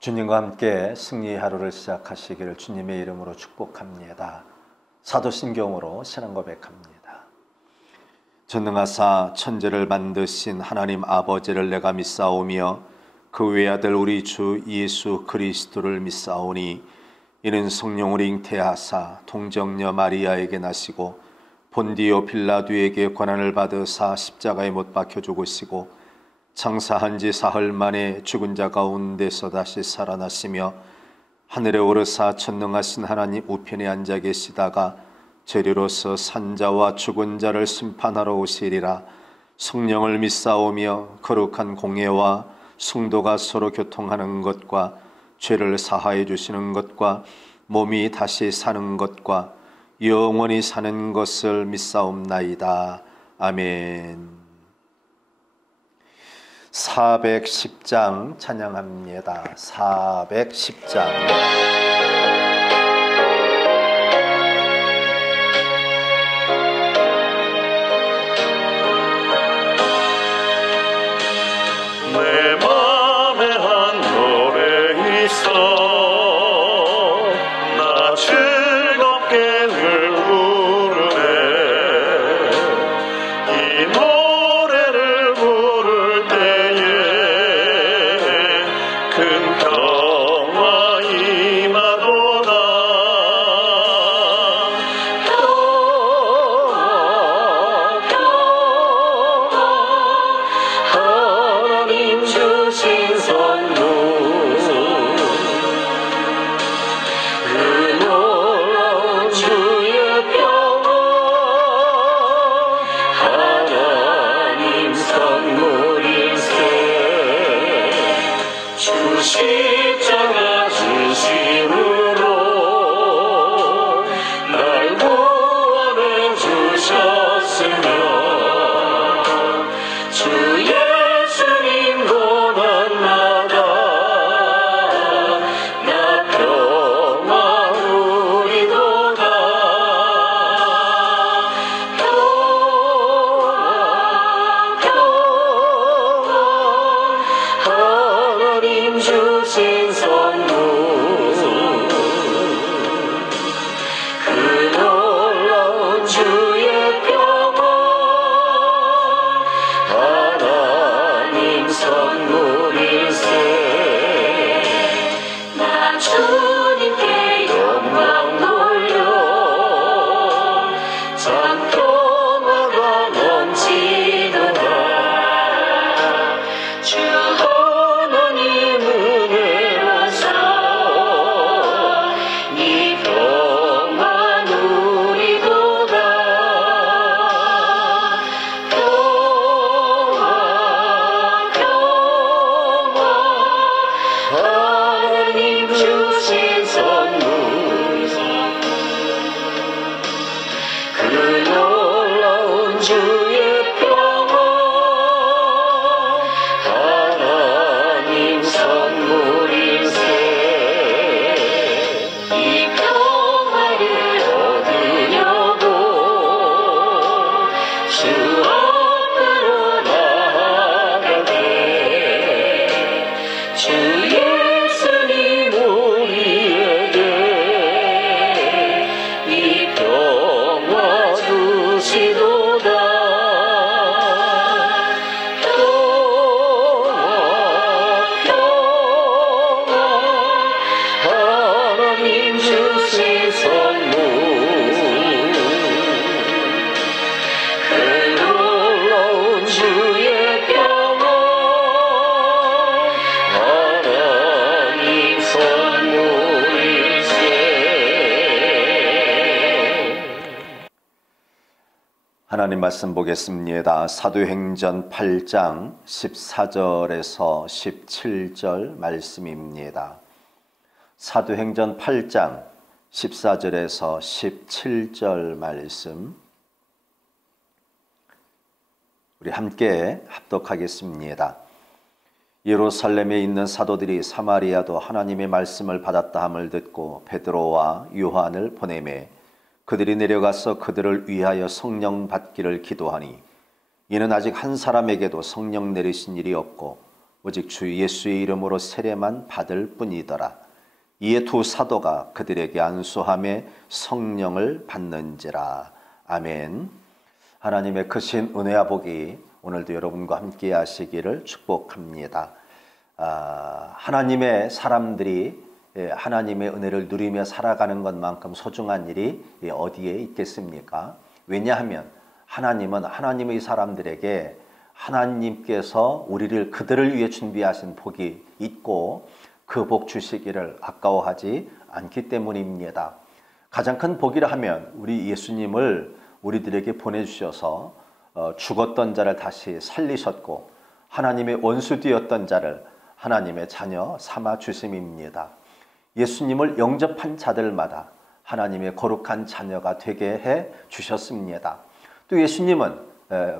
주님과 함께 승리의 하루를 시작하시기를 주님의 이름으로 축복합니다. 사도신경으로 신앙 고백합니다. 전능하사 천지를 만드신 하나님 아버지를 내가 믿사오며 그 외아들 우리 주 예수 그리스도를 믿사오니 이는 성령을 잉태하사 동정녀 마리아에게 나시고 본디오 빌라도에게 고난을 받으사 십자가에 못 박혀 죽으시고 장사한 지 사흘 만에 죽은 자 가운데서 다시 살아나시며 하늘에 오르사 전능하신 하나님 우편에 앉아 계시다가 재료로서 산자와 죽은 자를 심판하러 오시리라. 성령을 믿사오며 거룩한 공예와 성도가 서로 교통하는 것과 죄를 사하여 주시는 것과 몸이 다시 사는 것과 영원히 사는 것을 믿사옵나이다. 아멘. 410장 찬양합니다. 410장. 내 맘에 한 노래 있어 나 즐겁게 늘 부르네. 이 노래를 부를 때에 큰 평화 임하도다. 하나님 주신 선물 그 놀라운 주의 평화 하나님 선물일세. 주 십자가 지심으로 날 구원해 주셨으며 주 예수님 고난마다 나 평화 누리도다. 하나님 주신 선물 그 놀라운 주의 평화 하나님 선물일세. 나 주님께 영광 돌려 참 평화가 넘치도다. 주 하나님 은혜로서 이 평화 누리도다. 하나님 주신 선물 그 놀라운 주의 평화 하나님 선물일세. 이 평화를 얻으려고 주 앞으로 나아가게 주 예수님 우리에게 이 평화 주시도다. 하나님 주신 선물 그 놀라운 주의 평화 하나님 선물일세. 하나님 말씀 보겠습니다. 사도행전 8장 14절에서 17절 말씀입니다. 사도행전 8장 14절에서 17절 말씀 우리 함께 합독하겠습니다. 예루살렘에 있는 사도들이 사마리아도 하나님의 말씀을 받았다 함을 듣고 베드로와 요한을 보내매 그들이 내려가서 그들을 위하여 성령 받기를 기도하니 이는 아직 한 사람에게도 성령 내리신 일이 없고 오직 주 예수의 이름으로 세례만 받을 뿐이더라. 이에 두 사도가 그들에게 안수하며 성령을 받는지라. 아멘. 하나님의 크신 은혜와 복이 오늘도 여러분과 함께 하시기를 축복합니다. 하나님의 사람들이 하나님의 은혜를 누리며 살아가는 것만큼 소중한 일이 어디에 있겠습니까? 왜냐하면 하나님은 하나님의 사람들에게 하나님께서 그들을 위해 준비하신 복이 있고 그 복 주시기를 아까워하지 않기 때문입니다. 가장 큰 복이라 하면 우리 예수님을 우리들에게 보내주셔서 죽었던 자를 다시 살리셨고 하나님의 원수 되었던 자를 하나님의 자녀 삼아 주심입니다. 예수님을 영접한 자들마다 하나님의 거룩한 자녀가 되게 해 주셨습니다. 또 예수님은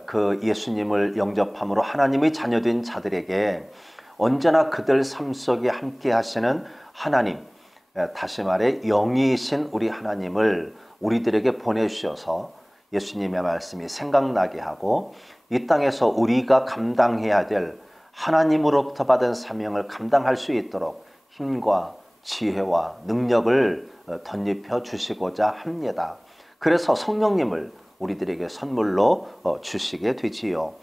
그 예수님을 영접함으로 하나님의 자녀된 자들에게 언제나 그들 삶 속에 함께 하시는 하나님, 다시 말해 영이신 우리 하나님을 우리들에게 보내주셔서 예수님의 말씀이 생각나게 하고 이 땅에서 우리가 감당해야 될 하나님으로부터 받은 사명을 감당할 수 있도록 힘과 지혜와 능력을 덧입혀 주시고자 합니다. 그래서 성령님을 우리들에게 선물로 주시게 되지요.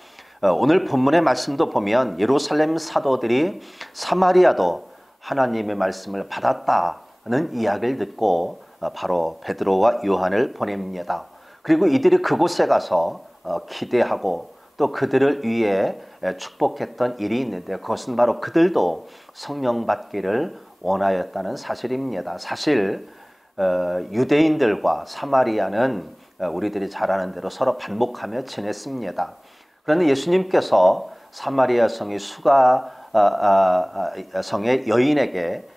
오늘 본문의 말씀도 보면 예루살렘 사도들이 사마리아도 하나님의 말씀을 받았다는 이야기를 듣고 바로 베드로와 요한을 보냅니다. 그리고 이들이 그곳에 가서 기대하고 또 그들을 위해 축복했던 일이 있는데 그것은 바로 그들도 성령 받기를 원하였다는 사실입니다. 사실 유대인들과 사마리아는 우리들이 잘 아는 대로 서로 반목하며 지냈습니다. 그런데 예수님께서 사마리아 성의 수가 성의 여인에게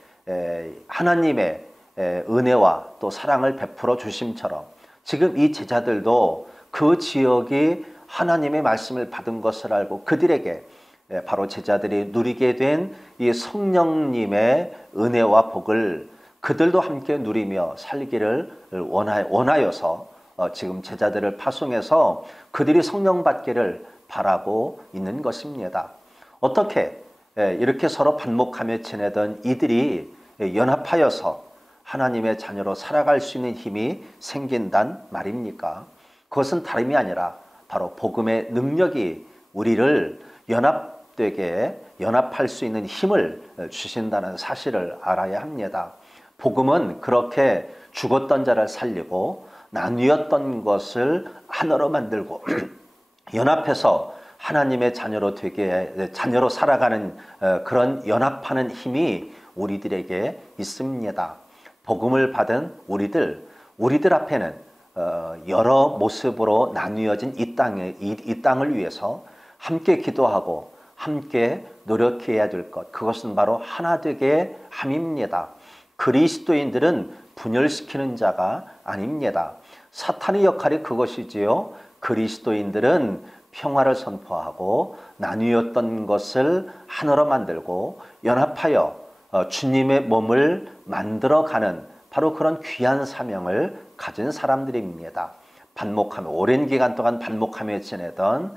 하나님의 은혜와 또 사랑을 베풀어 주심처럼 지금 이 제자들도 그 지역이 하나님의 말씀을 받은 것을 알고 그들에게 바로 제자들이 누리게 된 이 성령님의 은혜와 복을 그들도 함께 누리며 살기를 원하여서 지금 제자들을 파송해서 그들이 성령 받기를 바라고 있는 것입니다. 어떻게 이렇게 서로 반목하며 지내던 이들이 연합하여서 하나님의 자녀로 살아갈 수 있는 힘이 생긴단 말입니까? 그것은 다름이 아니라 바로 복음의 능력이 우리를 연합할 수 있는 힘을 주신다는 사실을 알아야 합니다. 복음은 그렇게 죽었던 자를 살리고 나뉘었던 것을 하나로 만들고 연합해서 하나님의 자녀로 살아가는 그런 연합하는 힘이 우리들에게 있습니다. 복음을 받은 우리들 앞에는 여러 모습으로 나뉘어진 이 땅을 위해서 함께 기도하고 함께 노력해야 될 것, 그것은 바로 하나 되게 함입니다. 그리스도인들은 분열시키는 자가 아닙니다. 사탄의 역할이 그것이지요. 그리스도인들은 평화를 선포하고 나뉘었던 것을 하나로 만들고 연합하여 주님의 몸을 만들어가는 바로 그런 귀한 사명을 가진 사람들입니다. 오랜 기간 동안 반목하며 지내던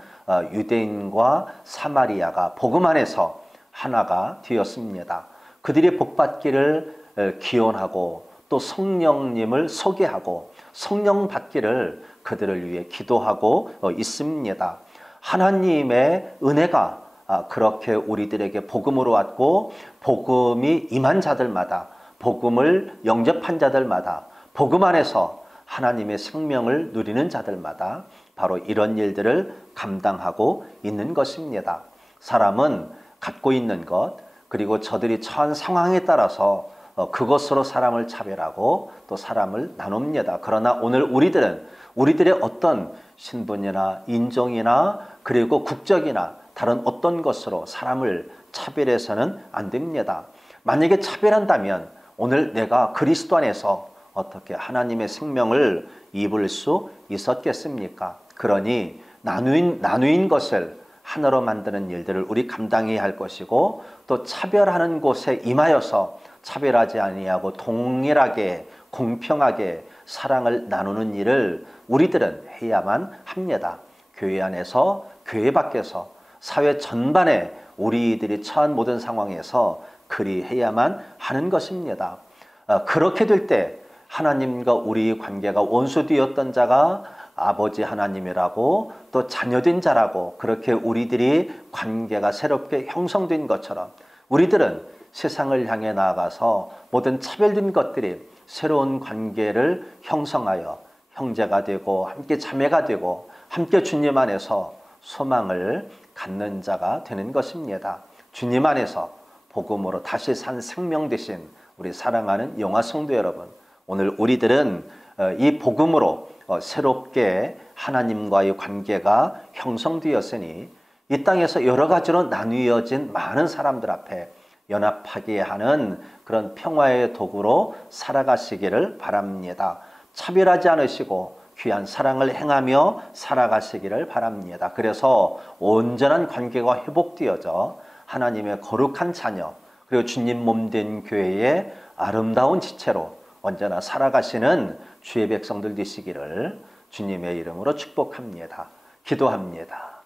유대인과 사마리아가 복음 안에서 하나가 되었습니다. 그들이 복받기를 기원하고 또 성령님을 소개하고 성령 받기를 그들을 위해 기도하고 있습니다. 하나님의 은혜가 그렇게 우리들에게 복음으로 왔고 복음이 임한 자들마다 복음을 영접한 자들마다 복음 안에서 하나님의 생명을 누리는 자들마다 바로 이런 일들을 감당하고 있는 것입니다. 사람은 갖고 있는 것 그리고 저들이 처한 상황에 따라서 그것으로 사람을 차별하고 또 사람을 나눕니다. 그러나 오늘 우리들의 어떤 신분이나 인종이나 그리고 국적이나 다른 어떤 것으로 사람을 차별해서는 안 됩니다. 만약에 차별한다면 오늘 내가 그리스도 안에서 어떻게 하나님의 생명을 입을 수 있었겠습니까? 그러니 나누인 것을 하나로 만드는 일들을 우리 감당해야 할 것이고 또 차별하는 곳에 임하여서 차별하지 아니하고 동일하게 공평하게 사랑을 나누는 일을 우리들은 해야만 합니다. 교회 안에서 교회 밖에서 사회 전반에 우리들이 처한 모든 상황에서 그리해야만 하는 것입니다. 그렇게 될 때 하나님과 우리 관계가 원수되었던 자가 아버지 하나님이라고 또 자녀된 자라고 그렇게 우리들이 관계가 새롭게 형성된 것처럼 우리들은 세상을 향해 나아가서 모든 차별된 것들이 새로운 관계를 형성하여 형제가 되고 함께 자매가 되고 함께 주님 안에서 소망을 갖는 자가 되는 것입니다. 주님 안에서 복음으로 다시 산 생명 되신 우리 사랑하는 영화 성도 여러분, 오늘 우리들은 이 복음으로 새롭게 하나님과의 관계가 형성되었으니 이 땅에서 여러 가지로 나뉘어진 많은 사람들 앞에 연합하게 하는 그런 평화의 도구로 살아가시기를 바랍니다. 차별하지 않으시고 귀한 사랑을 행하며 살아가시기를 바랍니다. 그래서 온전한 관계가 회복되어져 하나님의 거룩한 자녀 그리고 주님 몸된 교회의 아름다운 지체로 언제나 살아가시는 주의 백성들 되시기를 주님의 이름으로 축복합니다. 기도합니다.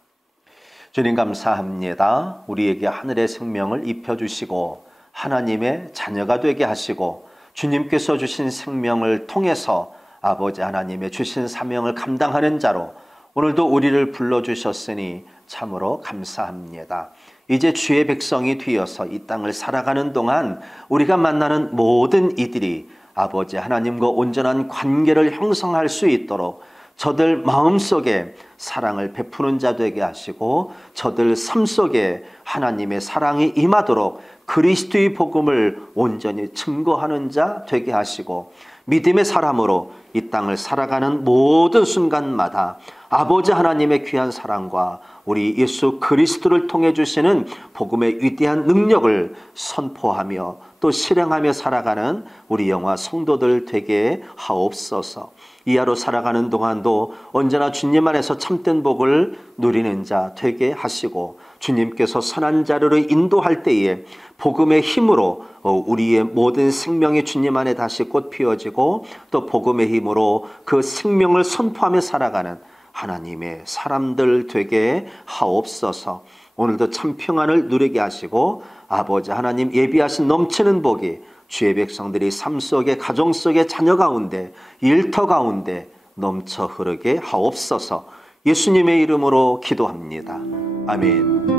주님 감사합니다. 우리에게 하늘의 생명을 입혀주시고 하나님의 자녀가 되게 하시고 주님께서 주신 생명을 통해서 아버지 하나님의 주신 사명을 감당하는 자로 오늘도 우리를 불러주셨으니 참으로 감사합니다. 이제 주의 백성이 되어서 이 땅을 살아가는 동안 우리가 만나는 모든 이들이 아버지 하나님과 온전한 관계를 형성할 수 있도록 저들 마음속에 사랑을 베푸는 자 되게 하시고 저들 삶 속에 하나님의 사랑이 임하도록 그리스도의 복음을 온전히 증거하는 자 되게 하시고 믿음의 사람으로 이 땅을 살아가는 모든 순간마다 아버지 하나님의 귀한 사랑과 우리 예수 그리스도를 통해 주시는 복음의 위대한 능력을 선포하며 또 실행하며 살아가는 우리 영화 성도들 되게 하옵소서. 이하로 살아가는 동안도 언제나 주님 안에서 참된 복을 누리는 자 되게 하시고 주님께서 선한 자료를 인도할 때에 복음의 힘으로 우리의 모든 생명이 주님 안에 다시 꽃 피어지고 또 복음의 힘으로 그 생명을 선포하며 살아가는 하나님의 사람들 되게 하옵소서. 오늘도 참 평안을 누리게 하시고 아버지 하나님 예비하신 넘치는 복이 주의 백성들이 삶 속에 가정 속에 자녀 가운데 일터 가운데 넘쳐 흐르게 하옵소서. 예수님의 이름으로 기도합니다. 아멘.